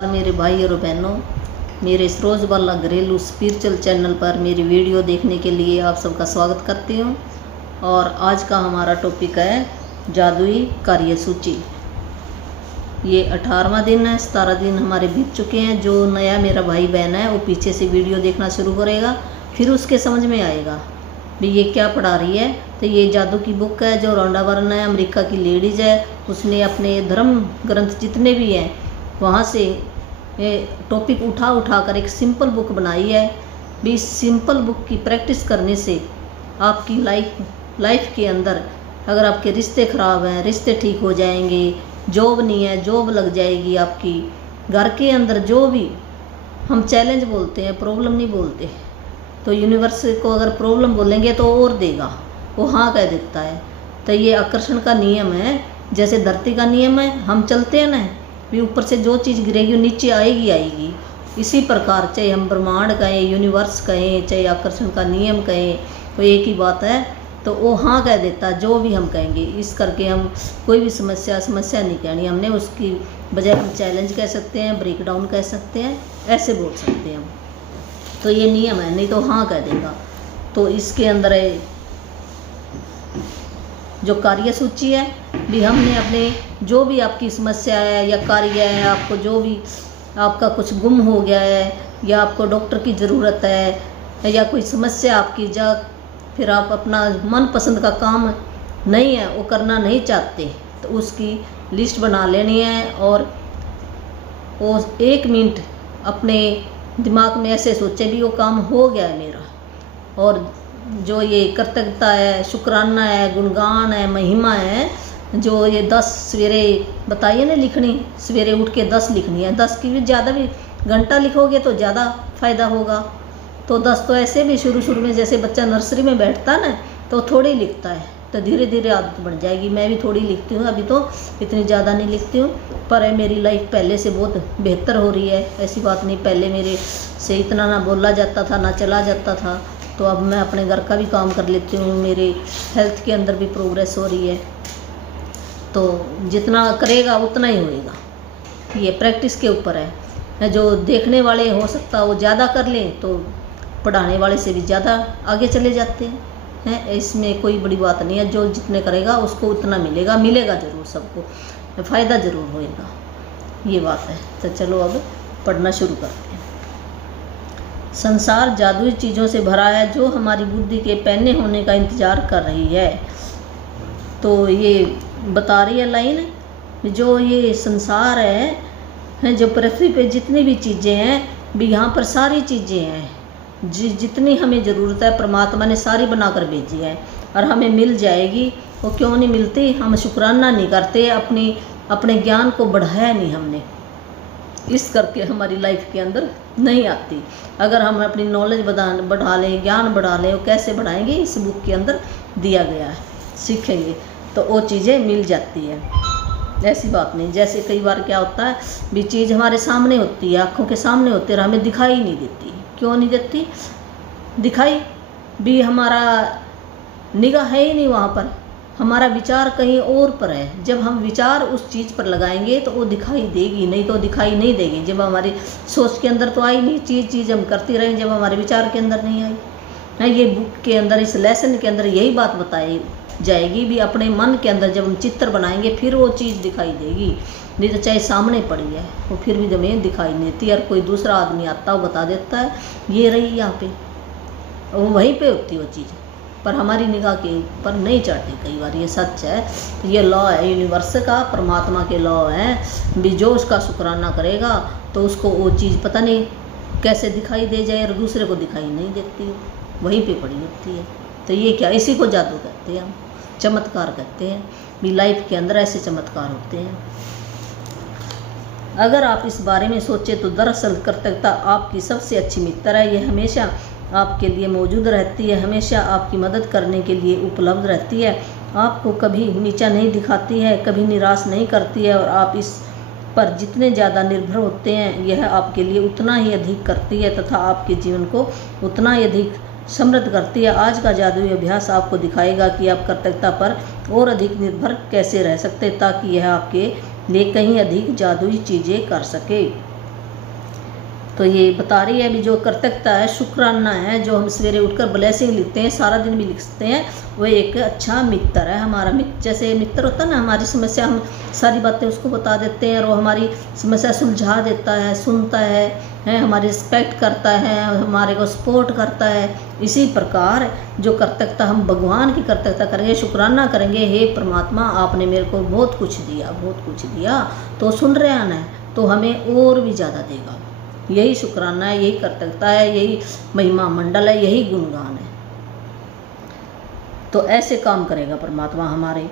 मेरे भाई और बहनों, मेरे सरोजबाला घरेलू स्पिरिचुअल चैनल पर मेरी वीडियो देखने के लिए आप सबका स्वागत करती हूँ। और आज का हमारा टॉपिक है जादुई कार्यसूची। ये 18वां दिन है, 17 दिन हमारे बीत चुके हैं। जो नया मेरा भाई बहन है वो पीछे से वीडियो देखना शुरू करेगा, फिर उसके समझ में आएगा भी ये क्या पढ़ा रही है। तो ये जादू की बुक है जो रोंडा बर्न है, अमेरिका की लेडीज़ है। उसने अपने धर्म ग्रंथ जितने भी हैं वहाँ से टॉपिक उठा कर एक सिंपल बुक बनाई है। भी इस सिंपल बुक की प्रैक्टिस करने से आपकी लाइफ के अंदर अगर आपके रिश्ते ख़राब हैं, रिश्ते ठीक हो जाएंगे। जॉब नहीं है, जॉब लग जाएगी आपकी। घर के अंदर जो भी हम चैलेंज बोलते हैं, प्रॉब्लम नहीं बोलते, तो यूनिवर्स को अगर प्रॉब्लम बोलेंगे तो और देगा, वो हाँ कह देता है। तो ये आकर्षण का नियम है, जैसे धरती का नियम है। हम चलते हैं ना, भी ऊपर से जो चीज़ गिरेगी वो नीचे आएगी। इसी प्रकार चाहे हम ब्रह्मांड कहें, यूनिवर्स कहें, चाहे आकर्षण का नियम कहें, तो एक ही बात है। तो वो हाँ कह देता जो भी हम कहेंगे। इस करके हम कोई भी समस्या नहीं कहनी हमने, उसकी बजाय हम चैलेंज कह सकते हैं, ब्रेक डाउन कह सकते हैं, ऐसे बोल सकते हैं हम। तो ये नियम है, नहीं तो हाँ कह देगा। तो इसके अंदर जो कार्यसूची है भी हमने अपने जो भी आपकी समस्या है या कार्य है, आपको जो भी आपका कुछ गुम हो गया है, या आपको डॉक्टर की ज़रूरत है, या कोई समस्या आपकी जा फिर आप अपना मनपसंद का काम नहीं है वो करना नहीं चाहते, तो उसकी लिस्ट बना लेनी है। और वो 1 मिनट अपने दिमाग में ऐसे सोचे भी वो काम हो गया है मेरा। और जो ये कृतज्ञता है, शुक्राना है, गुणगान है, महिमा है, जो ये 10 सवेरे बताइए ना लिखनी, सवेरे उठ के 10 लिखनी है। 10 की भी ज़्यादा भी घंटा लिखोगे तो ज़्यादा फ़ायदा होगा। तो 10 तो ऐसे भी शुरू में जैसे बच्चा नर्सरी में बैठता है ना, तो थोड़ी लिखता है, तो धीरे धीरे आदत बढ़ जाएगी। मैं भी थोड़ी लिखती हूँ, अभी तो इतनी ज़्यादा नहीं लिखती हूँ, पर मेरी लाइफ पहले से बहुत बेहतर हो रही है। ऐसी बात नहीं, पहले मेरे से इतना ना बोला जाता था, ना चला जाता था। तो अब मैं अपने घर का भी काम कर लेती हूँ, मेरे हेल्थ के अंदर भी प्रोग्रेस हो रही है। तो जितना करेगा उतना ही होएगा, ये प्रैक्टिस के ऊपर है। जो देखने वाले हो सकता वो ज़्यादा कर लें, तो पढ़ाने वाले से भी ज़्यादा आगे चले जाते हैं। इसमें कोई बड़ी बात नहीं है, जो जितने करेगा उसको उतना मिलेगा ज़रूर, सबको फ़ायदा ज़रूर होएगा, ये बात है। तो चलो अब पढ़ना शुरू करते हैं। संसार जादुई चीज़ों से भरा है जो हमारी बुद्धि के पैने होने का इंतज़ार कर रही है। तो ये बता रही है लाइन, जो ये संसार है, जो पृथ्वी पे जितनी भी चीज़ें हैं भी, यहाँ पर सारी चीज़ें हैं जितनी हमें ज़रूरत है परमात्मा ने सारी बनाकर भेजी है, और हमें मिल जाएगी। वो क्यों नहीं मिलती? हम शुक्राना नहीं करते, अपने ज्ञान को बढ़ाया नहीं हमने, इस करके हमारी लाइफ के अंदर नहीं आती। अगर हम अपनी नॉलेज बढ़ा लें, ज्ञान बढ़ा लें, वो कैसे बढ़ाएंगे? इस बुक के अंदर दिया गया है, सीखेंगे तो वो चीज़ें मिल जाती है। ऐसी बात नहीं, जैसे कई बार क्या होता है भी चीज़ हमारे सामने होती है, आँखों के सामने होती है और हमें दिखाई नहीं देती। क्यों नहीं देती दिखाई? भी हमारा निगाह है ही नहीं वहाँ पर, हमारा विचार कहीं और पर है। जब हम विचार उस चीज़ पर लगाएंगे तो वो दिखाई देगी, नहीं तो दिखाई नहीं देगी। जब हमारी सोच के अंदर तो आई नहीं, चीज़ हम करती रहें, जब हमारे विचार के अंदर नहीं आई है। ये बुक के अंदर, इस लेसन के अंदर यही बात बताई जाएगी भी अपने मन के अंदर जब हम चित्र बनाएंगे फिर वो चीज़ दिखाई देगी। नहीं तो चाहे सामने पड़ी है वो फिर भी हमें दिखाई नहीं देती। और कोई दूसरा आदमी आता वो बता देता है ये रही यहाँ पे, वो वहीं पे होती वो चीज़, पर हमारी निगाह के ऊपर नहीं चढ़ती कई बार। ये सच है, ये लॉ है यूनिवर्स का, परमात्मा के लॉ है भी। जो उसका शुक्राना करेगा तो उसको वो चीज़ पता नहीं कैसे दिखाई दे जाए, और दूसरे को दिखाई नहीं देती, वहीं पे पड़ी होती है। तो ये क्या, इसी को जादू कहते हैं हम, चमत्कार कहते हैं भी। लाइफ के अंदर ऐसे चमत्कार होते हैं। अगर आप इस बारे में सोचे तो दरअसल कृतज्ञता आपकी सबसे अच्छी मित्र है। ये हमेशा आपके लिए मौजूद रहती है, हमेशा आपकी मदद करने के लिए उपलब्ध रहती है, आपको कभी नीचा नहीं दिखाती है, कभी निराश नहीं करती है। और आप इस पर जितने ज़्यादा निर्भर होते हैं यह आपके लिए उतना ही अधिक करती है, तथा आपके जीवन को उतना ही अधिक समृद्ध करती है। आज का जादुई अभ्यास आपको दिखाएगा कि आप कृतज्ञता पर और अधिक निर्भर कैसे रह सकते, ताकि यह आपके लिए कहीं अधिक जादुई चीज़ें कर सके। तो ये बता रही है, अभी जो कृतज्ञता है, शुक्राना है, जो हम सवेरे उठकर ब्लेसिंग लिखते हैं, सारा दिन भी लिखते हैं, वो एक अच्छा मित्र है हमारा। मित्र जैसे मित्र होता है ना, हमारी समस्या हम सारी बातें उसको बता देते हैं और वो हमारी समस्या सुलझा देता है, सुनता है, हमारी रिस्पेक्ट करता है, हमारे को सपोर्ट करता है। इसी प्रकार जो कृतज्ञता हम भगवान की कृतज्ञता करेंगे, शुक्राना करेंगे, हे परमात्मा आपने मेरे को बहुत कुछ दिया, बहुत कुछ दिया, तो सुन रहे हैं ना, तो हमें और भी ज़्यादा देगा। यही शुक्राना है, यही कृतज्ञता है, यही महिमा मंडल है, यही गुणगान है। तो ऐसे काम करेगा परमात्मा हमारे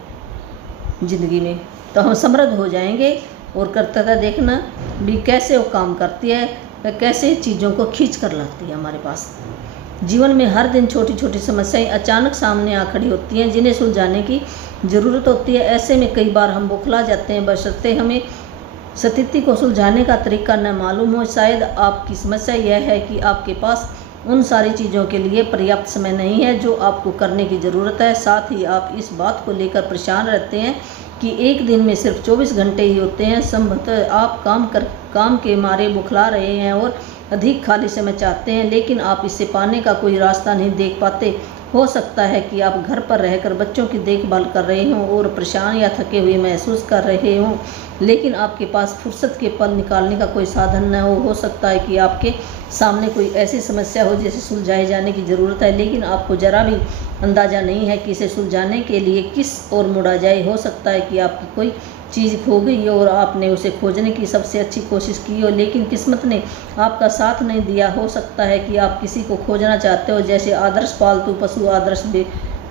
ज़िंदगी में, तो हम समृद्ध हो जाएंगे। और कृतज्ञता देखना भी कैसे वो काम करती है, कैसे चीज़ों को खींच कर लाती है हमारे पास। जीवन में हर दिन छोटी छोटी समस्याएं अचानक सामने आ खड़ी होती हैं, जिन्हें सुलझाने की ज़रूरत होती है। ऐसे में कई बार हम बौखला जाते हैं, बशर्ते हमें स्थिति को सुलझाने का तरीका न मालूम हो। शायद आपकी समस्या यह है कि आपके पास उन सारी चीज़ों के लिए पर्याप्त समय नहीं है जो आपको करने की ज़रूरत है। साथ ही आप इस बात को लेकर परेशान रहते हैं कि एक दिन में सिर्फ 24 घंटे ही होते हैं। संभवतः आप काम के मारे बुखला रहे हैं और अधिक खाली समय चाहते हैं, लेकिन आप इसे पाने का कोई रास्ता नहीं देख पाते। हो सकता है कि आप घर पर रहकर बच्चों की देखभाल कर रहे हों और परेशान या थके हुए महसूस कर रहे हों, लेकिन आपके पास फुर्सत के पल निकालने का कोई साधन न हो। हो सकता है कि आपके सामने कोई ऐसी समस्या हो जिसे सुलझाए जाने की ज़रूरत है, लेकिन आपको ज़रा भी अंदाज़ा नहीं है कि इसे सुलझाने के लिए किस ओर मुड़ा जाए। हो सकता है कि आपकी कोई चीज़ खो गई हो और आपने उसे खोजने की सबसे अच्छी कोशिश की हो, लेकिन किस्मत ने आपका साथ नहीं दिया। हो सकता है कि आप किसी को खोजना चाहते हो, जैसे आदर्श पालतू पशु, आदर्श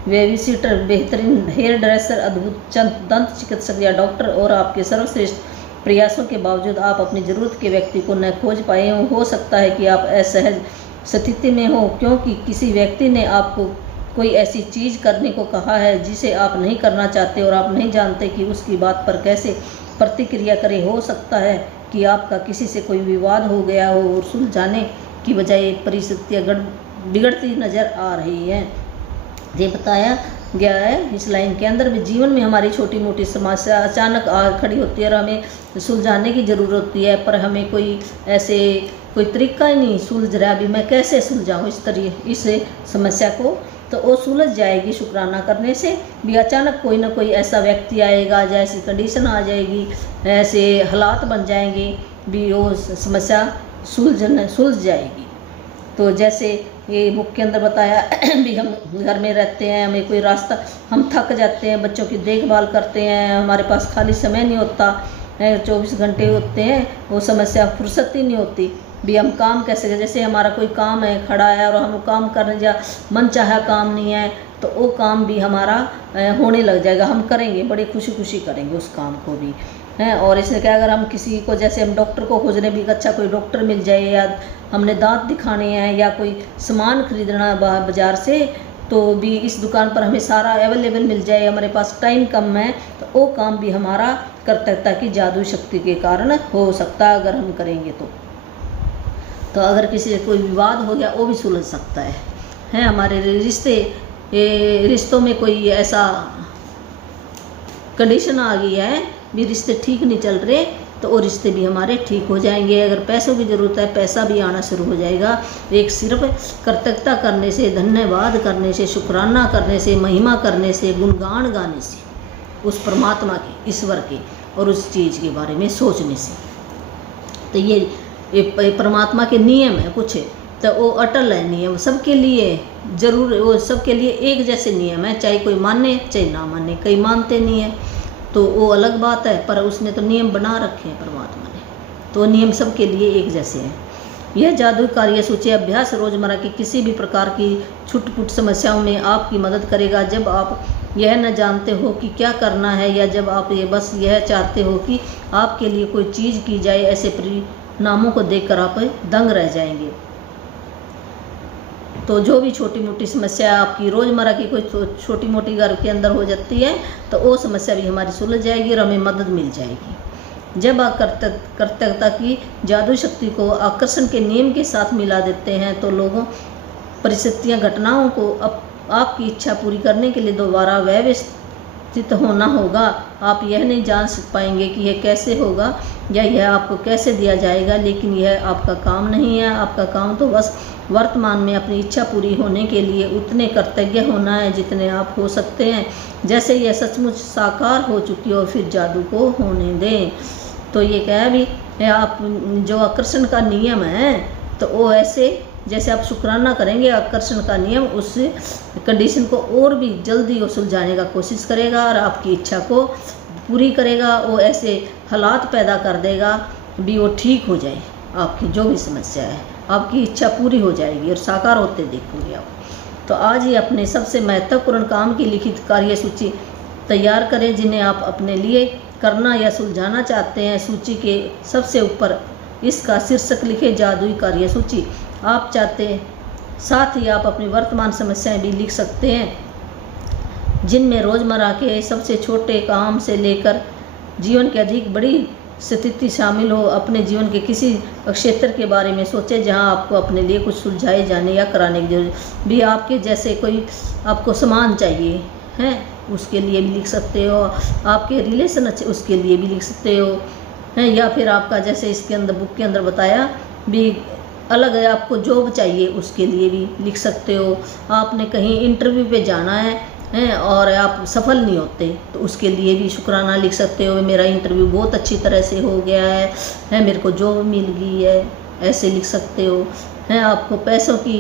बेबीसिटर, बेहतरीन हेयर ड्रेसर, अद्भुत दंत चिकित्सक या डॉक्टर, और आपके सर्वश्रेष्ठ प्रयासों के बावजूद आप अपनी ज़रूरत के व्यक्ति को न खोज पाए हों। हो सकता है कि आप असहज स्थिति में हो क्योंकि किसी व्यक्ति ने आपको कोई ऐसी चीज़ करने को कहा है जिसे आप नहीं करना चाहते और आप नहीं जानते कि उसकी बात पर कैसे प्रतिक्रिया करें। हो सकता है कि आपका किसी से कोई विवाद हो गया हो और सुलझाने की बजाय परिस्थितियाँ बिगड़ती नज़र आ रही है। ये बताया गया है इस लाइन के अंदर भी, जीवन में हमारी छोटी मोटी समस्या अचानक आ खड़ी होती है और हमें सुलझाने की ज़रूरत होती है, पर हमें कोई तरीका ही नहीं सुलझ रहा। अभी मैं कैसे सुलझाऊँ इस समस्या को, तो वो सुलझ जाएगी शुक्राना करने से भी। अचानक कोई ना कोई ऐसा व्यक्ति आएगा, जैसी कंडीशन आ जाएगी, ऐसे हालात बन जाएंगे भी, वो समस्या सुलझ जाएगी। तो जैसे ये बुक के अंदर बताया भी, हम घर में रहते हैं, हमें कोई रास्ता, हम थक जाते हैं, बच्चों की देखभाल करते हैं, हमारे पास खाली समय नहीं होता, 24 घंटे होते हैं, वो समस्या फुर्सत ही नहीं होती भी। हम काम कैसे करें, जैसे हमारा कोई काम है खड़ा है और हम काम करने जा, मन चाहा काम नहीं है, तो वो काम भी हमारा होने लग जाएगा, हम करेंगे, बड़ी खुशी खुशी करेंगे उस काम को भी है। और इसलिए क्या, अगर हम किसी को, जैसे हम डॉक्टर को खोजने भी, अच्छा कोई डॉक्टर मिल जाए, या हमने दांत दिखाने हैं या कोई सामान खरीदना है बाज़ार से, तो भी इस दुकान पर हमें सारा अवेलेबल मिल जाए, हमारे पास टाइम कम है, तो वो काम भी हमारा कर्तव्यता की जादू शक्ति के कारण हो सकता है अगर हम करेंगे तो अगर किसी से कोई विवाद हो गया वो भी सुलझ सकता है। हमारे रिश्तों में कोई ऐसा कंडीशन आ गई है भी, रिश्ते ठीक नहीं चल रहे, तो वो रिश्ते भी हमारे ठीक हो जाएंगे। अगर पैसों की ज़रूरत है, पैसा भी आना शुरू हो जाएगा। एक सिर्फ कृतज्ञता करने से, धन्यवाद करने से, शुक्राना करने से, महिमा करने से, गुणगान गाने से, उस परमात्मा के, ईश्वर के और उस चीज़ के बारे में सोचने से। तो ये परमात्मा के नियम है कुछ, तो वो अटल है नियम, सबके लिए जरूर, वो सबके लिए एक जैसे नियम है, चाहे कोई माने चाहे ना माने। कई मानते नहीं है तो वो अलग बात है, पर उसने तो नियम बना रखे हैं परमात्मा ने, तो नियम सबके लिए एक जैसे हैं। यह जादू कार्य सूची अभ्यास रोज़मर्रा की किसी भी प्रकार की छुटपुट समस्याओं में आपकी मदद करेगा। जब आप यह न जानते हो कि क्या करना है, या जब आप बस यह चाहते हो कि आपके लिए कोई चीज़ की जाए, ऐसे परिणामों को देखकर आप दंग रह जाएंगे। तो जो भी छोटी मोटी समस्या आपकी रोज़मर्रा की कोई छोटी मोटी घर के अंदर हो जाती है, तो वो समस्या भी हमारी सुलझ जाएगी और हमें मदद मिल जाएगी। जब आप कर्तव्यता की जादू शक्ति को आकर्षण के नियम के साथ मिला देते हैं, तो लोगों, परिस्थितियाँ, घटनाओं को आपकी इच्छा पूरी करने के लिए दोबारा परिवर्तित होना होगा। आप यह नहीं जान पाएंगे कि यह कैसे होगा या यह आपको कैसे दिया जाएगा, लेकिन यह आपका काम नहीं है। आपका काम तो बस वर्तमान में अपनी इच्छा पूरी होने के लिए उतने कृतज्ञ होना है जितने आप हो सकते हैं। जैसे यह सचमुच साकार हो चुकी हो फिर जादू को होने दें। तो ये क्या है भी, आप जो आकर्षण का नियम है तो वो ऐसे जैसे आप शुक्राना करेंगे, आकर्षण का नियम उस कंडीशन को और भी जल्दी वो सुलझाने का कोशिश करेगा और आपकी इच्छा को पूरी करेगा। वो ऐसे हालात पैदा कर देगा भी वो ठीक हो जाए, आपकी जो भी समस्या है आपकी इच्छा पूरी हो जाएगी और साकार होते देखोगे आप। तो आज ही अपने सबसे महत्वपूर्ण काम की लिखित कार्य सूची तैयार करें जिन्हें आप अपने लिए करना या सुलझाना चाहते हैं। सूची के सबसे ऊपर इसका शीर्षक लिखे, जादुई कार्य सूची। आप चाहते हैं साथ ही आप अपनी वर्तमान समस्याएं भी लिख सकते हैं जिनमें रोज़मर्रा के सबसे छोटे काम से लेकर जीवन की अधिक बड़ी स्थिति शामिल हो। अपने जीवन के किसी क्षेत्र के बारे में सोचें जहां आपको अपने लिए कुछ सुलझाए जाने या कराने की जरूरत भी। आपके जैसे कोई आपको सामान चाहिए हैं उसके लिए भी लिख सकते हो, आपके रिलेशन अच्छे उसके लिए भी लिख सकते हो हैं, या फिर आपका जैसे इसके अंदर बुक के अंदर बताया भी अलग है, आपको जॉब चाहिए उसके लिए भी लिख सकते हो। आपने कहीं इंटरव्यू पे जाना है और आप सफल नहीं होते तो उसके लिए भी शुक्राना लिख सकते हो, मेरा इंटरव्यू बहुत अच्छी तरह से हो गया है मेरे को जॉब मिल गई है, ऐसे लिख सकते हो। हैं आपको पैसों की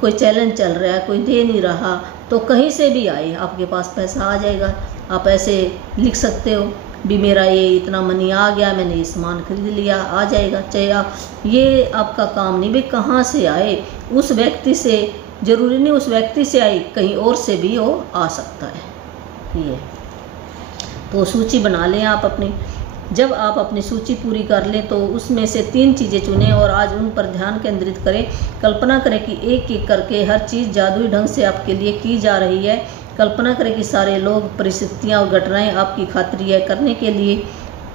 कोई चैलेंज चल रहा है, कोई दे नहीं रहा, तो कहीं से भी आए आपके पास पैसा आ जाएगा, आप ऐसे लिख सकते हो भी मेरा ये इतना मनी आ गया, मैंने ये सामान खरीद लिया, आ जाएगा। चाहे आप ये आपका काम नहीं भी कहाँ से आए, उस व्यक्ति से, जरूरी नहीं उस व्यक्ति से आए, कहीं और से भी वो आ सकता है। ये तो सूची बना लें आप अपनी। जब आप अपनी सूची पूरी कर लें तो उसमें से 3 चीज़ें चुनें और आज उन पर ध्यान केंद्रित करें। कल्पना करें कि एक एक करके हर चीज़ जादुई ढंग से आपके लिए की जा रही है। कल्पना करें कि सारे लोग, परिस्थितियाँ और घटनाएं आपकी खातिर यह करने के लिए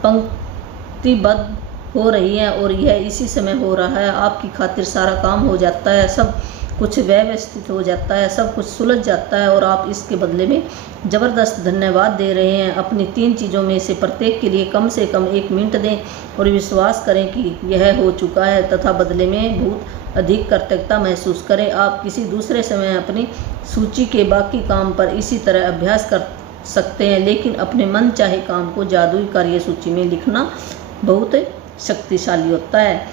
पंक्तिबद्ध हो रही हैं और यह इसी समय हो रहा है। आपकी खातिर सारा काम हो जाता है, सब कुछ व्यवस्थित हो जाता है, सब कुछ सुलझ जाता है और आप इसके बदले में ज़बरदस्त धन्यवाद दे रहे हैं। अपनी 3 चीज़ों में से प्रत्येक के लिए कम से कम 1 मिनट दें और विश्वास करें कि यह हो चुका है तथा बदले में बहुत अधिक कृतज्ञता महसूस करें। आप किसी दूसरे समय अपनी सूची के बाकी काम पर इसी तरह अभ्यास कर सकते हैं, लेकिन अपने मन चाहे काम को जादुई कार्य सूची में लिखना बहुत शक्तिशाली होता है।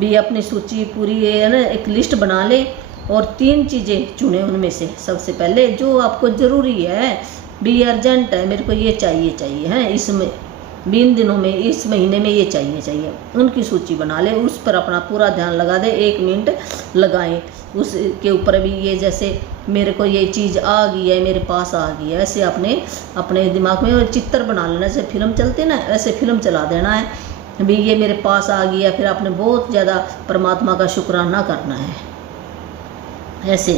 भी अपनी सूची पूरी है ना, एक लिस्ट बना लें और 3 चीज़ें चुनें उनमें से। सबसे पहले जो आपको ज़रूरी है, भी अर्जेंट है, मेरे को ये चाहिए है, इसमें 20 दिनों में, इस महीने में ये चाहिए, उनकी सूची बना लें। उस पर अपना पूरा ध्यान लगा दें, 1 मिनट लगाएं उसके ऊपर भी। ये जैसे मेरे को ये चीज़ आ गई है, मेरे पास आ गई है, ऐसे अपने दिमाग में चित्र बना लेना। जैसे फिल्म चलती है ना, ऐसे फिल्म चला देना है भी ये मेरे पास आ गई है। फिर आपने बहुत ज़्यादा परमात्मा का शुक्राना करना है ऐसे।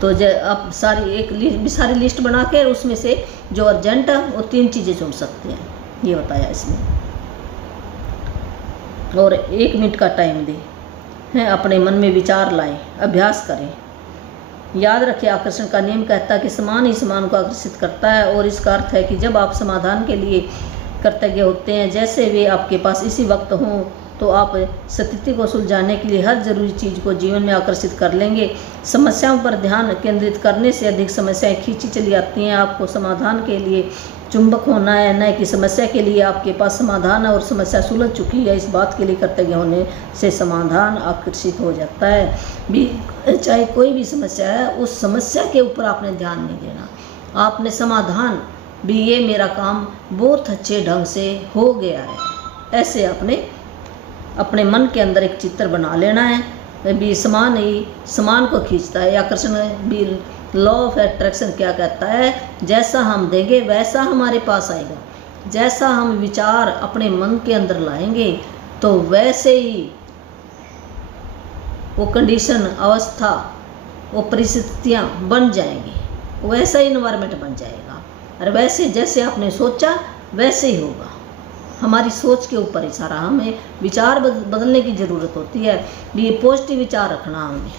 तो आप सारी लिस्ट बना के उसमें से जो अर्जेंट है वो 3 चीज़ें चुन सकते हैं, ये बताया इसमें। और 1 मिनट का टाइम दें, हैं अपने मन में विचार लाएं, अभ्यास करें। याद रखें आकर्षण का नियम कहता है कि समान ही समान को आकर्षित करता है और इसका अर्थ है कि जब आप समाधान के लिए कृतज्ञ होते हैं जैसे वे आपके पास इसी वक्त हों तो आप स्थिति को सुलझाने के लिए हर ज़रूरी चीज़ को जीवन में आकर्षित कर लेंगे। समस्याओं पर ध्यान केंद्रित करने से अधिक समस्याएं खींची चली आती हैं। आपको समाधान के लिए चुंबक होना है, न कि समस्या के लिए। आपके पास समाधान है और समस्या सुलझ चुकी है, इस बात के लिए कृतज्ञ होने से समाधान आकर्षित हो जाता है। भी चाहे कोई भी समस्या है, उस समस्या के ऊपर आपने ध्यान नहीं देना, आपने समाधान भी, ये मेरा काम बहुत अच्छे ढंग से हो गया है, ऐसे अपने मन के अंदर एक चित्र बना लेना है। भी समान ही समान को खींचता है। आकर्षण भी लॉ ऑफ अट्रैक्शन क्या कहता है, जैसा हम देंगे वैसा हमारे पास आएगा। जैसा हम विचार अपने मन के अंदर लाएंगे तो वैसे ही वो कंडीशन, अवस्था, वो परिस्थितियाँ बन जाएंगी, वैसा ही इन्वायरमेंट बन जाएगा। और वैसे जैसे आपने सोचा वैसे ही होगा। हमारी सोच के ऊपर ही सारा, हमें विचार बदलने की ज़रूरत होती है। ये पॉजिटिव विचार रखना हमें।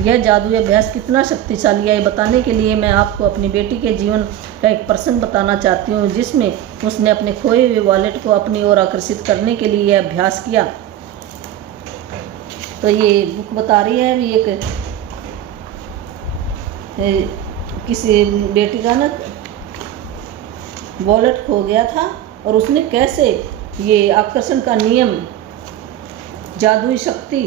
यह जादुई अभ्यास कितना शक्तिशाली है ये बताने के लिए मैं आपको अपनी बेटी के जीवन का एक प्रसंग बताना चाहती हूँ, जिसमें उसने अपने खोए हुए वॉलेट को अपनी ओर आकर्षित करने के लिए यह अभ्यास किया। तो ये बुक बता रही है भी एक किसी बेटी का ना वॉलेट खो गया था और उसने कैसे ये आकर्षण का नियम, जादुई शक्ति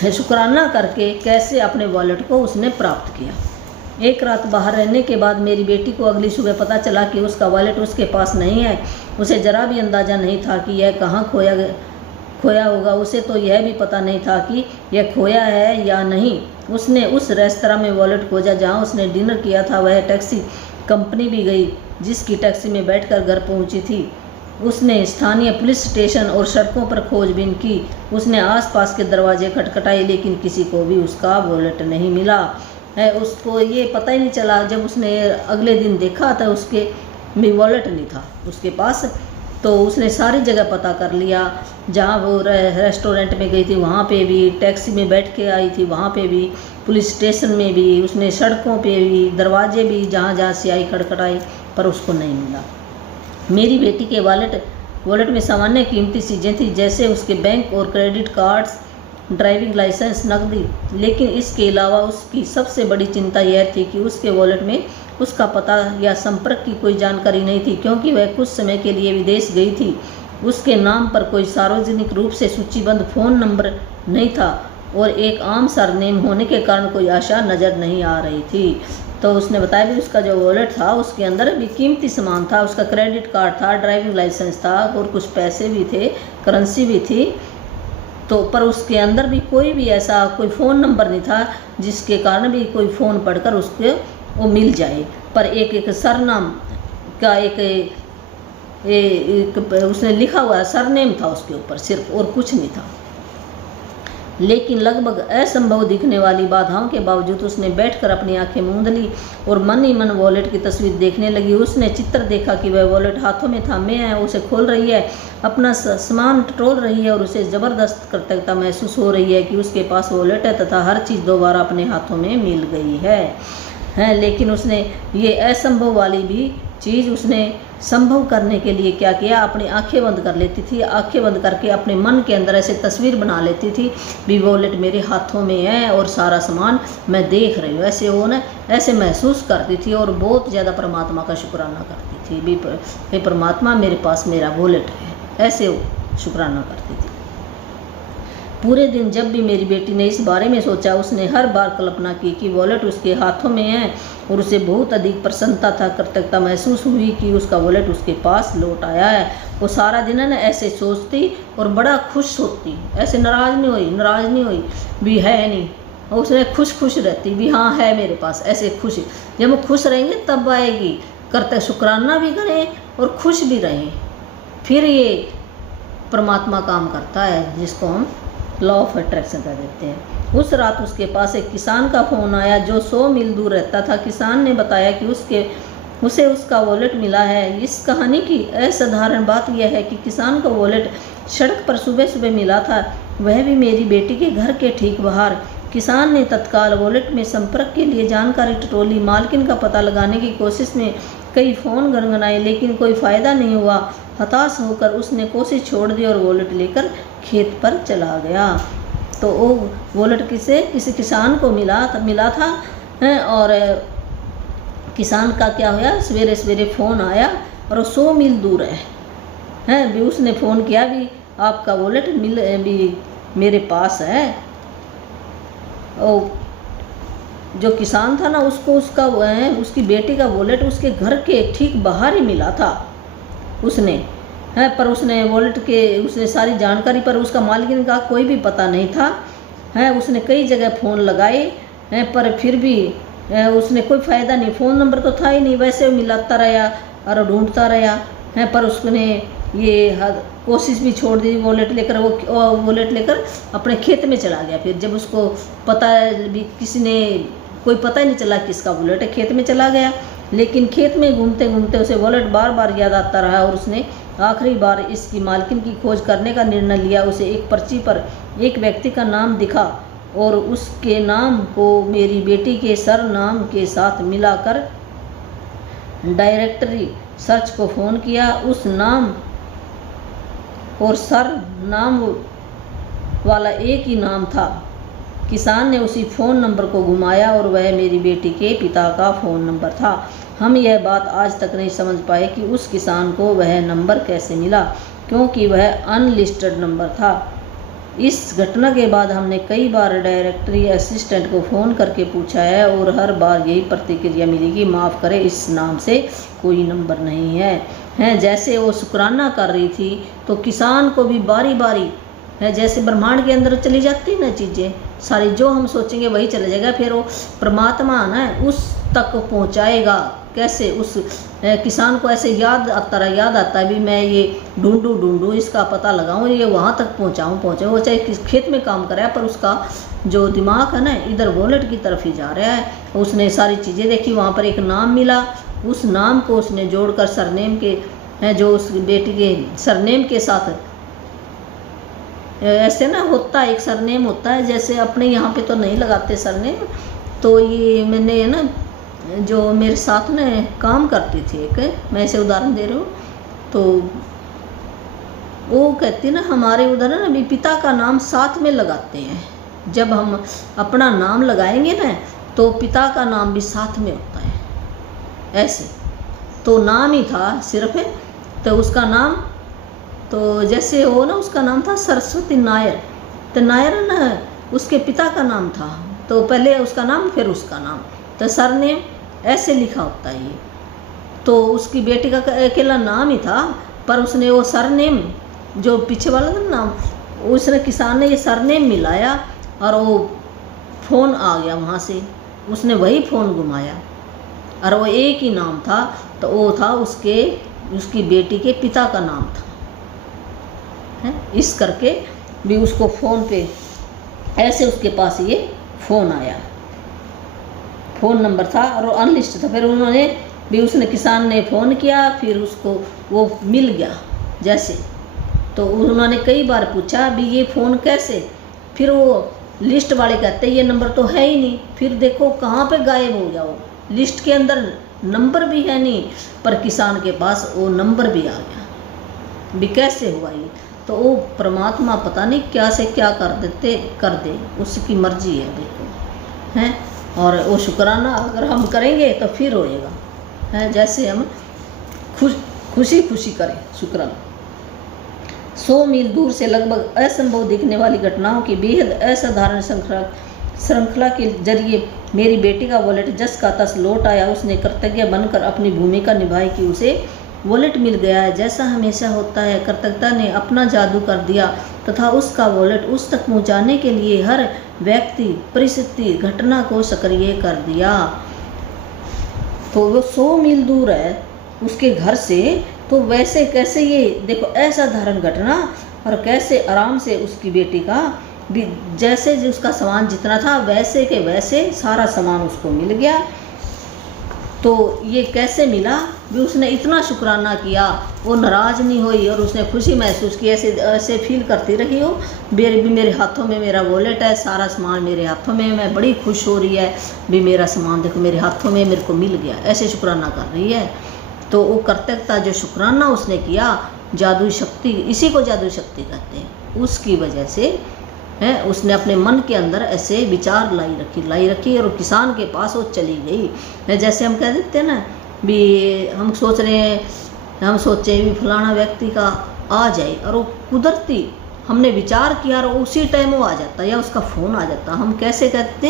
है, शुक्राना करके कैसे अपने वॉलेट को उसने प्राप्त किया। एक रात बाहर रहने के बाद मेरी बेटी को अगली सुबह पता चला कि उसका वॉलेट उसके पास नहीं है। उसे जरा भी अंदाज़ा नहीं था कि यह कहाँ खोया होगा। उसे तो यह भी पता नहीं था कि यह खोया है या नहीं। उसने उस रेस्तरां में वॉलेट खोजा जहाँ उसने डिनर किया था। वह टैक्सी कंपनी भी गई जिसकी टैक्सी में बैठकर घर पहुँची थी। उसने स्थानीय पुलिस स्टेशन और सड़कों पर खोजबीन की। उसने आसपास के दरवाजे खटखटाए लेकिन किसी को भी उसका वॉलेट नहीं मिला है। उसको ये पता ही नहीं चला। जब उसने अगले दिन देखा तो उसके भी वॉलेट नहीं था उसके पास। तो उसने सारी जगह पता कर लिया, जहाँ वो रेस्टोरेंट में गई थी वहाँ पे भी, टैक्सी में बैठ के आई थी वहाँ पे भी, पुलिस स्टेशन में भी, उसने सड़कों पे भी, दरवाजे भी जहाँ जहाँ से आई खटखटाई, पर उसको नहीं मिला। मेरी बेटी के वॉलेट में सामान्य कीमती चीज़ें थी, जैसे उसके बैंक और क्रेडिट कार्ड्स, ड्राइविंग लाइसेंस, नकदी। लेकिन इसके अलावा उसकी सबसे बड़ी चिंता यह थी कि उसके वॉलेट में उसका पता या संपर्क की कोई जानकारी नहीं थी, क्योंकि वह कुछ समय के लिए विदेश गई थी। उसके नाम पर कोई सार्वजनिक रूप से सूचीबद्ध फ़ोन नंबर नहीं था और एक आम सरनेम होने के कारण कोई आशा नज़र नहीं आ रही थी। तो उसने बताया भी उसका जो वॉलेट था उसके अंदर भी कीमती सामान था, उसका क्रेडिट कार्ड था, ड्राइविंग लाइसेंस था और कुछ पैसे भी थे, करेंसी भी थी। तो पर उसके अंदर भी कोई भी ऐसा कोई फ़ोन नंबर नहीं था जिसके कारण भी कोई फ़ोन पढ़कर उसको वो मिल जाए। पर एक सरनाम का एक उसने लिखा हुआ सरनेम था उसके ऊपर सिर्फ, और कुछ नहीं था। लेकिन लगभग असंभव दिखने वाली बाधाओं के बावजूद उसने बैठकर अपनी आंखें मूंद ली और मन ही मन वॉलेट की तस्वीर देखने लगी। उसने चित्र देखा कि वह वॉलेट हाथों में थामे है, उसे खोल रही है, अपना सामान टटोल रही है और उसे ज़बरदस्त कृतज्ञता महसूस हो रही है कि उसके पास वॉलेट है तथा हर चीज़ दोबारा अपने हाथों में मिल गई है। लेकिन उसने ये असंभव वाली भी चीज़ उसने संभव करने के लिए क्या किया, अपनी आंखें बंद कर लेती थी। आंखें बंद करके अपने मन के अंदर ऐसे तस्वीर बना लेती थी भी वॉलेट मेरे हाथों में है और सारा सामान मैं देख रही हूँ। ऐसे वो ना ऐसे महसूस करती थी और बहुत ज़्यादा परमात्मा का शुक्राना करती थी भी, हे परमात्मा मेरे पास मेरा वॉलेट है, ऐसे वो शुक्राना करती थी। पूरे दिन जब भी मेरी बेटी ने इस बारे में सोचा, उसने हर बार कल्पना की कि वॉलेट उसके हाथों में है और उसे बहुत अधिक प्रसन्नता था, कृतज्ञता महसूस हुई कि उसका वॉलेट उसके पास लौट आया है। वो सारा दिन है ना ऐसे सोचती और बड़ा खुश होती, ऐसे नाराज़ नहीं हुई भी है नहीं, उसने खुश रहती भी हाँ है मेरे पास, ऐसे खुश। जब वो खुश रहेंगे तब आएगी, करते शुक्राना भी करें और खुश भी रहें, फिर ये परमात्मा काम करता है, जिसको हम लॉ ऑफ अट्रैक्शन कर देते हैं। उस रात उसके पास एक किसान का फ़ोन आया जो 100 मील दूर रहता था। किसान ने बताया कि उसे उसका वॉलेट मिला है। इस कहानी की असाधारण बात यह है कि किसान का वॉलेट सड़क पर सुबह मिला था, वह भी मेरी बेटी के घर के ठीक बाहर। किसान ने तत्काल वॉलेट में संपर्क के लिए जानकारी टटोली। मालकिन का पता लगाने की कोशिश में कई फ़ोन गनगनाए लेकिन कोई फ़ायदा नहीं हुआ। हताश होकर उसने कोशिश छोड़ दी और वॉलेट लेकर खेत पर चला गया। तो वो वॉलेट किसी किसान को मिला था और किसान का क्या हुआ, सवेरे फ़ोन आया और वो 100 मील दूर है भी। उसने फ़ोन किया भी आपका वॉलेट भी मेरे पास है। और जो किसान था ना उसको उसकी बेटी का वॉलेट उसके घर के ठीक बाहर ही मिला था उसने पर उसने वॉलेट के उसने सारी जानकारी, पर उसका मालिक का कोई भी पता नहीं था उसने कई जगह फ़ोन लगाए पर फिर भी उसने कोई फ़ायदा नहीं, फ़ोन नंबर तो था ही नहीं, वैसे मिलाता रहा और ढूंढता रहा पर उसने ये कोशिश भी छोड़ दी। वॉलेट लेकर वो वॉलेट लेकर अपने खेत में चला गया। फिर जब उसको पता भी किसी ने कोई पता ही नहीं चला किसका वॉलेट है, खेत में चला गया। लेकिन खेत में घूमते घूमते उसे वॉलेट बार याद आता रहा और उसने आखिरी बार इसकी मालकिन की खोज करने का निर्णय लिया। उसे एक पर्ची पर एक व्यक्ति का नाम दिखा और उसके नाम को मेरी बेटी के सर नाम के साथ मिलाकर डायरेक्टरी सर्च को फ़ोन किया। उस नाम और सर नाम वाला एक ही नाम था। किसान ने उसी फ़ोन नंबर को घुमाया और वह मेरी बेटी के पिता का फ़ोन नंबर था। हम यह बात आज तक नहीं समझ पाए कि उस किसान को वह नंबर कैसे मिला, क्योंकि वह अनलिस्टेड नंबर था। इस घटना के बाद हमने कई बार डायरेक्टरी असिस्टेंट को फ़ोन करके पूछा है और हर बार यही प्रतिक्रिया मिली कि माफ़ करें, इस नाम से कोई नंबर नहीं है। जैसे वो शुक्राना कर रही थी तो किसान को भी बारी बारी है, जैसे ब्रह्मांड के अंदर चली जाती ना चीज़ें सारी, जो हम सोचेंगे वही चला जाएगा। फिर वो परमात्मा ना उस तक पहुंचाएगा कैसे। उस किसान को ऐसे याद आता है भी मैं ये ढूंढूं इसका पता लगाऊं, ये वहाँ तक पहुँचाऊँ। वो चाहे खेत में काम कर रहा है पर उसका जो दिमाग है ना इधर वॉलेट की तरफ ही जा रहा है। उसने सारी चीज़ें देखी, वहाँ पर एक नाम मिला, उस नाम को उसने जोड़कर सरनेम के जो उस बेटी के सरनेम के साथ ऐसे ना होता है, एक सरनेम होता है, जैसे अपने यहाँ पे तो नहीं लगाते सरनेम। तो ये मैंने ना जो मेरे साथ ना काम करती थी एक, मैं ऐसे उदाहरण दे रही हूँ, तो वो कहती ना हमारे उधर ना भी पिता का नाम साथ में लगाते हैं। जब हम अपना नाम लगाएंगे ना तो पिता का नाम भी साथ में होता है ऐसे। तो नाम ही था सिर्फ, तो उसका नाम तो जैसे हो ना, उसका नाम था सरस्वती नायर। तो नायर ना उसके पिता का नाम था, तो पहले उसका नाम फिर उसका नाम, तो सरनेम ऐसे लिखा होता है ये। तो उसकी बेटी का अकेला नाम ही था, पर उसने वो सरनेम जो पीछे वाला था नाम, उसने किसान ने ये सरनेम मिलाया और वो फ़ोन आ गया वहाँ से। उसने वही फ़ोन घुमाया और वो एक ही नाम था, तो वो था उसकी बेटी के पिता का नाम था है। इस करके भी उसको फ़ोन पे ऐसे उसके पास ये फ़ोन आया, फ़ोन नंबर था और वो अनलिस्ट था। फिर उन्होंने भी उसने किसान ने फ़ोन किया, फिर उसको वो मिल गया जैसे। तो उन्होंने कई बार पूछा भी ये फ़ोन कैसे, फिर वो लिस्ट वाले कहते ये नंबर तो है ही नहीं। फिर देखो कहाँ पे गायब हो गया, वो लिस्ट के अंदर नंबर भी है नहीं, पर किसान के पास वो नंबर भी आ गया भी। कैसे हुआ ये? तो वो परमात्मा पता नहीं क्या से क्या कर दे, उसकी मर्जी है देखो हैं। और वो शुक्राना अगर हम करेंगे तो फिर होएगा है, जैसे हम खुशी करें शुक्राना। 100 मील दूर से लगभग असंभव दिखने वाली घटनाओं की बेहद असाधारण श्रृंखला के जरिए मेरी बेटी का वॉलेट जस का तस लौट आया। उसने कृतज्ञ बनकर अपनी भूमिका निभाई कि उसे वॉलेट मिल गया है। जैसा हमेशा होता है, कृतज्ञता ने अपना जादू कर दिया तथा उसका वॉलेट उस तक पहुंचाने के लिए हर व्यक्ति, परिस्थिति, घटना को सक्रिय कर दिया। तो वो 100 मील दूर है उसके घर से, तो वैसे कैसे ये देखो असाधारण घटना, और कैसे आराम से उसकी बेटी का भी जैसे उसका सामान जितना था वैसे के वैसे सारा सामान उसको मिल गया। तो ये कैसे मिला भी? उसने इतना शुक्राना किया, वो नाराज़ नहीं हुई और उसने खुशी महसूस की, ऐसे फील करती रही हो भी मेरे हाथों में मेरा वॉलेट है, सारा सामान मेरे हाथों में, मैं बड़ी खुश हो रही है भी मेरा सामान देखो मेरे हाथों में मेरे को मिल गया, ऐसे शुक्राना कर रही है। तो वो कृतज्ञता जो शुक्राना उसने किया, जादुई शक्ति, इसी को जादुई शक्ति कहते हैं, उसकी वजह से है उसने अपने मन के अंदर ऐसे विचार लाई रखी और किसान के पास वो चली गई। जैसे हम कह देते हैं ना भी हम सोचे भी फलाना व्यक्ति का आ जाए, और वो कुदरती हमने विचार किया और उसी टाइम वो आ जाता या उसका फ़ोन आ जाता। हम कैसे कहते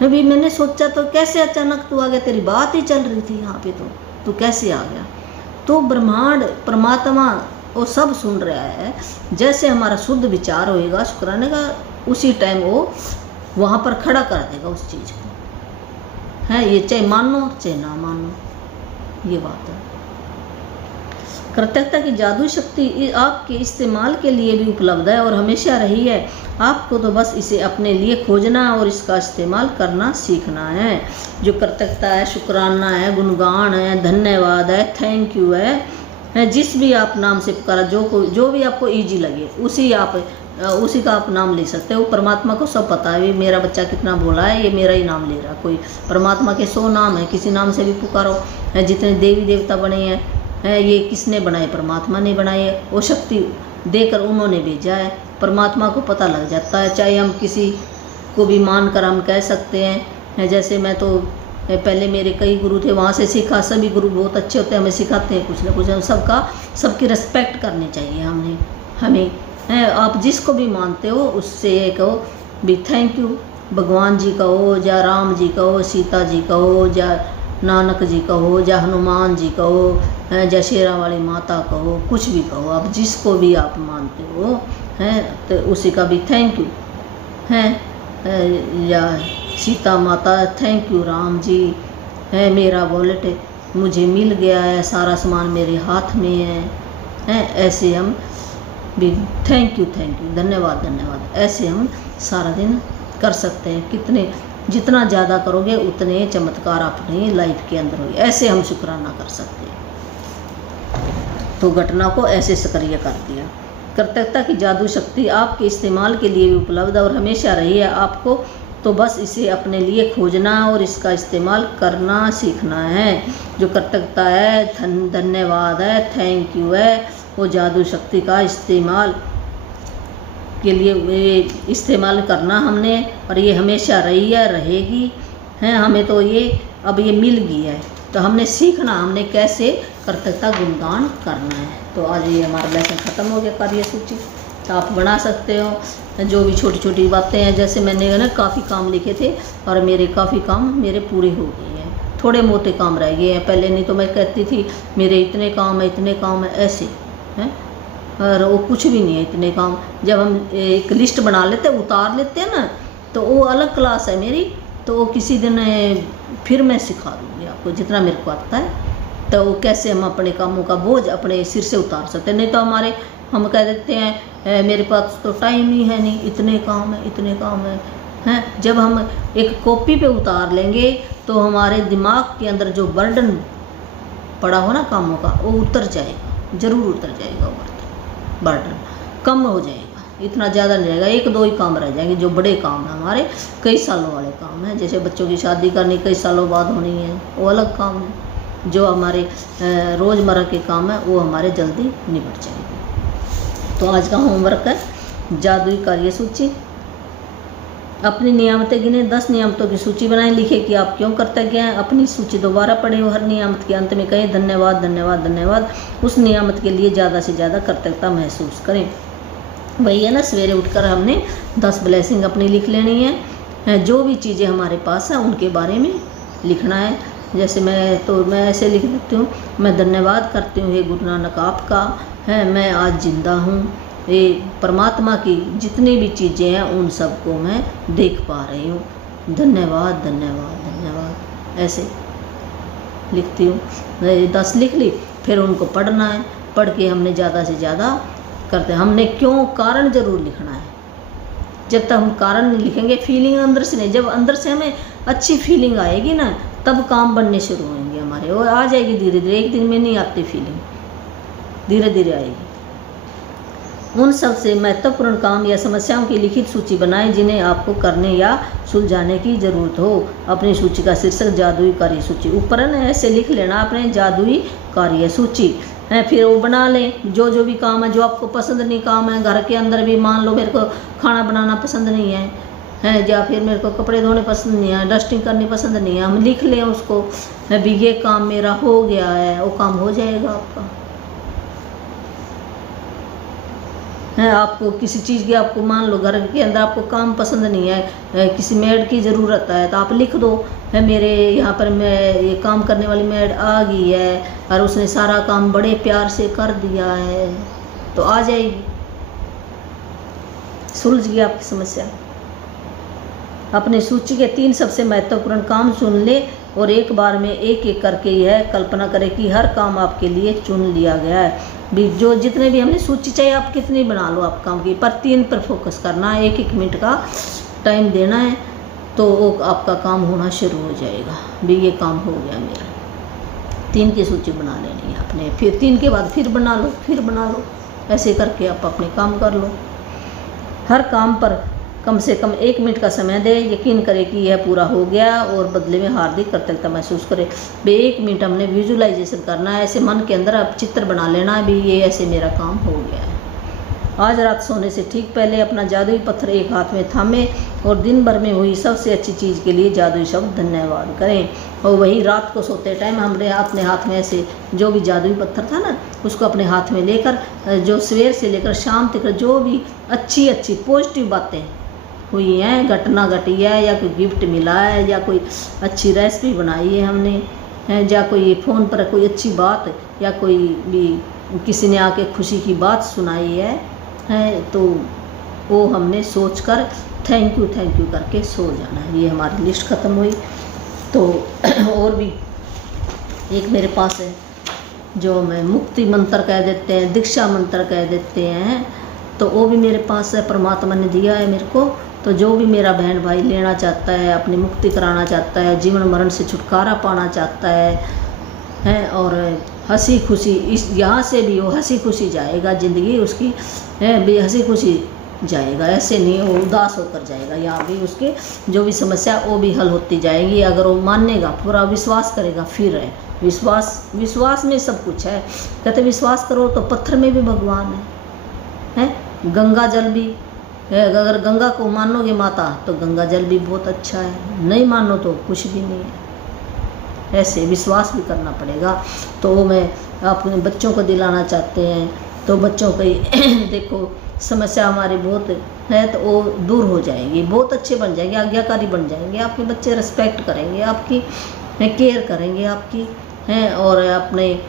हैं भी मैंने सोचा तो कैसे अचानक तू आ गया, तेरी बात ही चल रही थी यहाँ पे तो तू कैसे आ गया। तो ब्रह्मांड परमात्मा वो सब सुन रहा है। जैसे हमारा शुद्ध विचार होएगा शुक्राने का, उसी टाइम वो वहाँ पर खड़ा कर देगा उस चीज़ को है। ये चाहे मानो चाहे ना मानो, ये बात है। कृतज्ञता की जादुई शक्ति आपके इस्तेमाल के लिए भी उपलब्ध है और हमेशा रही है। आपको तो बस इसे अपने लिए खोजना और इसका इस्तेमाल करना सीखना है। जो कृतज्ञता है, शुक्राना है, गुणगान है, धन्यवाद है, थैंक यू है, है। जिस भी आप नाम से पुकारा, जो भी आपको ईजी लगे उसी का आप नाम ले सकते हो। परमात्मा को सब पता है, मेरा बच्चा कितना भोला है, ये मेरा ही नाम ले रहा। कोई परमात्मा के 100 नाम है, किसी नाम से भी पुकारो। है जितने देवी देवता बने हैं ये किसने बनाए? परमात्मा ने बनाए। वो शक्ति देकर उन्होंने भेजा है। परमात्मा को पता लग जाता है। चाहे हम किसी को भी मान कर हम कह सकते हैं। जैसे मैं तो पहले मेरे कई गुरु थे, वहाँ से सीखा। सभी गुरु बहुत अच्छे होते हैं, हमें सिखाते हैं कुछ ना कुछ। हम सबकी रिस्पेक्ट करनी चाहिए हमें। आप जिसको भी मानते हो उससे ये कहो भी थैंक यू। भगवान जी कहो, या राम जी कहो, सीता जी कहो, या नानक जी कहो, या हनुमान जी कहो, या शेरा वाली माता कहो, कुछ भी कहो। आप जिसको भी आप मानते हो हैं तो उसी का भी थैंक यू हैं। या सीता माता थैंक यू राम जी, है मेरा वॉलेट मुझे मिल गया है, सारा सामान मेरे हाथ में है। ऐसे हम भी थैंक यू धन्यवाद ऐसे हम सारा दिन कर सकते हैं। जितना ज़्यादा करोगे उतने चमत्कार अपनी लाइफ के अंदर होंगे। ऐसे हम शुक्राना कर सकते हैं। तो घटना को ऐसे सक्रिय कर दिया। कृतज्ञता की जादू शक्ति आपके इस्तेमाल के लिए भी उपलब्ध और हमेशा रही है। आपको तो बस इसे अपने लिए खोजना और इसका इस्तेमाल करना सीखना है। जो कृतज्ञता है, धन्यवाद है, थैंक यू है, वो जादू शक्ति का इस्तेमाल के लिए इस्तेमाल करना हमने, और ये हमेशा रही है, रहेगी है। हमें तो ये अब ये मिल गई है, तो हमने सीखना हमने कैसे कृतज्ञता गुणगान करना है। तो आज ये हमारा लेसन ख़त्म हो गया कार्य सूची। तो आप बना सकते हो जो भी छोटी छोटी बातें हैं। जैसे मैंने ना काफ़ी काम लिखे थे और मेरे काफ़ी काम मेरे पूरे हो गए हैं। थोड़े मोटे काम रह गए हैं। पहले नहीं तो मैं कहती थी मेरे इतने काम है ऐसे हैं, और वो कुछ भी नहीं है इतने काम। जब हम एक लिस्ट बना लेते उतार लेते हैं ना, तो वो अलग क्लास है मेरी। तो वो किसी दिन फिर मैं सिखा दूँगी आपको जितना मेरे को आता है। तो वो कैसे हम अपने कामों का बोझ अपने सिर से उतार सकते हैं। नहीं तो हम कह देते हैं मेरे पास तो टाइम ही है नहीं, इतने काम है हैं। जब हम एक कॉपी पे उतार लेंगे तो हमारे दिमाग के अंदर जो बर्डन पड़ा हो ना कामों का, वो उतर जाएगा, ज़रूर उतर जाएगा। वो बर्डन कम हो जाएगा, इतना ज़्यादा नहीं रहेगा। 1-2 ही काम रह जाएंगे जो बड़े काम हैं हमारे, कई सालों वाले काम हैं। जैसे बच्चों की शादी करनी कई सालों बाद होनी है, वो अलग काम है। जो हमारे रोज़मर्रा के काम है वो हमारे जल्दी निपट जाएंगे। तो आज का होमवर्क है जादुई कार्य सूची। अपनी नियामतें गिने, 10 नियामतों की सूची बनाएं। लिखे कि आप क्यों कृतज्ञ हैं। अपनी सूची दोबारा पढ़ें। हर नियामत के अंत में कहें धन्यवाद। उस नियामत के लिए ज़्यादा से ज़्यादा कृतज्ञता महसूस करें। वही है ना, सवेरे उठकर हमने 10 ब्लेसिंग अपनी लिख लेनी है। जो भी चीज़ें हमारे पास हैं उनके बारे में लिखना है। जैसे मैं ऐसे लिख देती हूँ, मैं धन्यवाद करती हूँ हे गुरु नानक आपका है, मैं आज जिंदा हूँ। ये परमात्मा की जितनी भी चीज़ें हैं उन सबको मैं देख पा रही हूँ। धन्यवाद ऐसे लिखती हूँ। 10 लिख ली, फिर उनको पढ़ना है। पढ़ के हमने ज़्यादा से ज़्यादा करते हैं। हमने क्यों कारण ज़रूर लिखना है। जब तक हम कारण नहीं लिखेंगे, फीलिंग अंदर से नहीं, जब अंदर से हमें अच्छी फीलिंग आएगी ना, तब काम बनने शुरू होंगे हमारे। और आ जाएगी धीरे धीरे, एक दिन में नहीं आती फीलिंग, धीरे धीरे आएगी। उन सबसे महत्वपूर्ण काम या समस्याओं की लिखित सूची बनाएं जिन्हें आपको करने या सुलझाने की ज़रूरत हो। अपनी सूची का शीर्षक जादुई कार्य सूची। ऊपर है ना ऐसे लिख लेना अपने जादुई कार्य सूची है। फिर वो बना लें जो भी काम है, जो आपको पसंद नहीं काम है। घर के अंदर भी मान लो मेरे को खाना बनाना पसंद नहीं है या फिर मेरे को कपड़े धोने पसंद नहीं है, डस्टिंग करनी पसंद नहीं है, हम लिख लें उसको भी ये काम मेरा हो गया है, वो काम हो जाएगा आपका। आपको किसी चीज़ की, आपको मान लो घर के अंदर आपको काम पसंद नहीं है, किसी मेड की ज़रूरत है, तो आप लिख दो है मेरे यहाँ पर मैं ये काम करने वाली मेड आ गई है और उसने सारा काम बड़े प्यार से कर दिया है, तो आ जाएगी, सुलझ गई आपकी समस्या। अपनी सूची के 3 सबसे महत्वपूर्ण काम चुन ले और एक बार में एक एक करके यह कल्पना करें कि हर काम आपके लिए चुन लिया गया है। भी जो जितने भी हमने सूची चाहिए आप कितनी बना लो आप काम की, पर 3 पर फोकस करना है, 1-1 मिनट का टाइम देना है, तो वो आपका काम होना शुरू हो जाएगा। भी ये काम हो गया मेरा। 3 की सूची बना लेनी है आपने, फिर 3 के बाद फिर बना लो, फिर बना लो, ऐसे करके आप अपने काम कर लो। हर काम पर कम से कम 1 मिनट का समय दे, यकीन करे कि यह पूरा हो गया और बदले में हार्दिक कृतज्ञता महसूस करे। भाई 1 मिनट हमने विजुअलाइजेशन करना है, ऐसे मन के अंदर अब चित्र बना लेना है, भी ये ऐसे मेरा काम हो गया है। आज रात सोने से ठीक पहले अपना जादुई पत्थर एक हाथ में थामे और दिन भर में हुई सबसे अच्छी चीज़ के लिए जादुई शब्द धन्यवाद करें। और वही रात को सोते टाइम हमने अपने हाथ में ऐसे जो भी जादुई पत्थर था ना, उसको अपने हाथ में लेकर जो सवेर से लेकर शाम तक जो भी अच्छी अच्छी पॉजिटिव बातें हुई हैं, घटना घटी है, या कोई गिफ्ट मिला है, या कोई अच्छी रेसिपी बनाई है हमने, या कोई फ़ोन पर कोई अच्छी बात, या कोई भी किसी ने आके खुशी की बात सुनाई है, तो वो हमने सोचकर थैंक यू करके सो जाना है। ये हमारी लिस्ट ख़त्म हुई। तो और भी एक मेरे पास है जो मैं मुक्ति मंत्र कह देते हैं, दीक्षा मंत्र कह देते हैं, तो वो भी मेरे पास है, परमात्मा ने दिया है मेरे को। तो जो भी मेरा बहन भाई लेना चाहता है, अपनी मुक्ति कराना चाहता है, जीवन मरण से छुटकारा पाना चाहता है और हंसी खुशी इस यहाँ से भी वो हंसी खुशी जाएगा, ज़िंदगी उसकी भी हंसी खुशी जाएगा, ऐसे नहीं वो उदास होकर जाएगा। यहाँ भी उसके जो भी समस्या वो भी हल होती जाएगी, अगर वो मानेगा, पूरा विश्वास करेगा। फिर है विश्वास में सब कुछ है। कहते विश्वास करो तो पत्थर में भी भगवान है, गंगा जल भी, अगर गंगा को मानोगे माता तो गंगा जल भी बहुत अच्छा है, नहीं मानो तो कुछ भी नहीं है। ऐसे विश्वास भी करना पड़ेगा। तो मैं अपने बच्चों को दिलाना चाहते हैं, तो बच्चों को देखो समस्या हमारी बहुत है तो वो दूर हो जाएगी, बहुत अच्छे बन जाएंगे, आज्ञाकारी बन जाएंगे, आपके बच्चे रिस्पेक्ट करेंगे, आपकी केयर करेंगे आपकी हैं, और अपने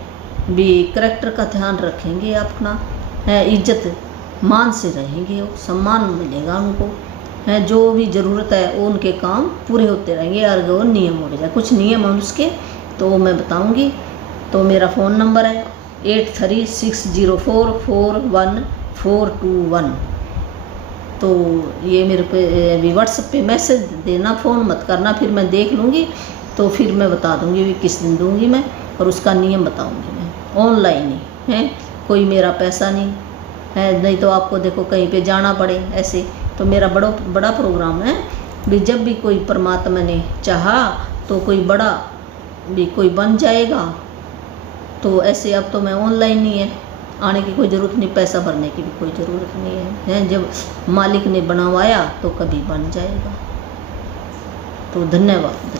भी करैक्टर का ध्यान रखेंगे, अपना इज्जत मान से रहेंगे, सम्मान मिलेगा उनको, है जो भी ज़रूरत है वो उनके काम पूरे होते रहेंगे। अगर वो नियम हो जाए, कुछ नियम हैं उसके तो वो मैं बताऊंगी। तो मेरा फ़ोन नंबर है 8360441421। तो ये मेरे पे व्हाट्सएप पे मैसेज देना, फ़ोन मत करना, फिर मैं देख लूँगी तो फिर मैं बता दूँगी भी किस दिन दूँगी मैं, और उसका नियम बताऊँगी मैं। ऑनलाइन ही है, कोई मेरा पैसा नहीं है, नहीं तो आपको देखो कहीं पे जाना पड़े ऐसे। तो मेरा बड़ा प्रोग्राम है भी, जब भी कोई परमात्मा ने चाहा तो कोई बड़ा भी कोई बन जाएगा। तो ऐसे अब तो मैं ऑनलाइन ही है, आने की कोई ज़रूरत नहीं, पैसा भरने की भी कोई ज़रूरत नहीं है, जब मालिक ने बनवाया तो कभी बन जाएगा। तो धन्यवाद।